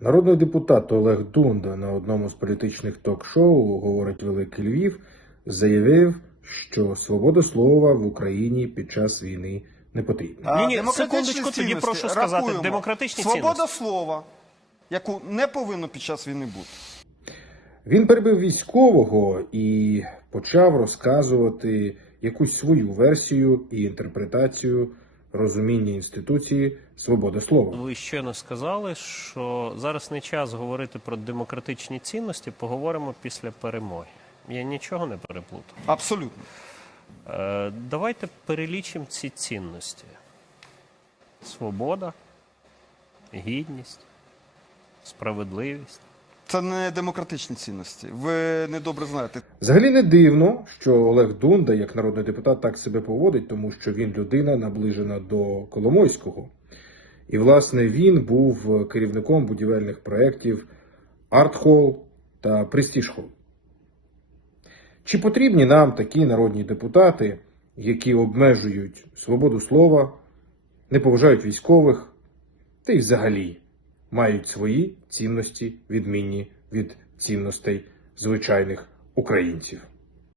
Народний депутат Олег Дунда на одному з політичних ток-шоу говорить Великий Львів, заявив, що свобода слова в Україні під час війни не потрібна. А, Ні-ні, секундочку, тоді прошу сказати, рахуємо. демократичні Свобода цінності. слова, яку не повинно під час війни бути. Він перебив військового і почав розказувати якусь свою версію і інтерпретацію розуміння інституції свободи слова. Ви щойно сказали, що зараз не час говорити про демократичні цінності, поговоримо після перемоги. Я нічого не переплутав. Абсолютно. Е, давайте перелічимо ці цінності: свобода, гідність, справедливість. Це не демократичні цінності. Ви недобре знаєте. Взагалі не дивно, що Олег Дунда, як народний депутат, так себе поводить, тому що він людина наближена до Коломойського. І, власне, він був керівником будівельних проєктів Артхол та Престіжхол. Чи потрібні нам такі народні депутати, які обмежують свободу слова, не поважають військових, та й взагалі мають свої цінності, відмінні від цінностей звичайних українців?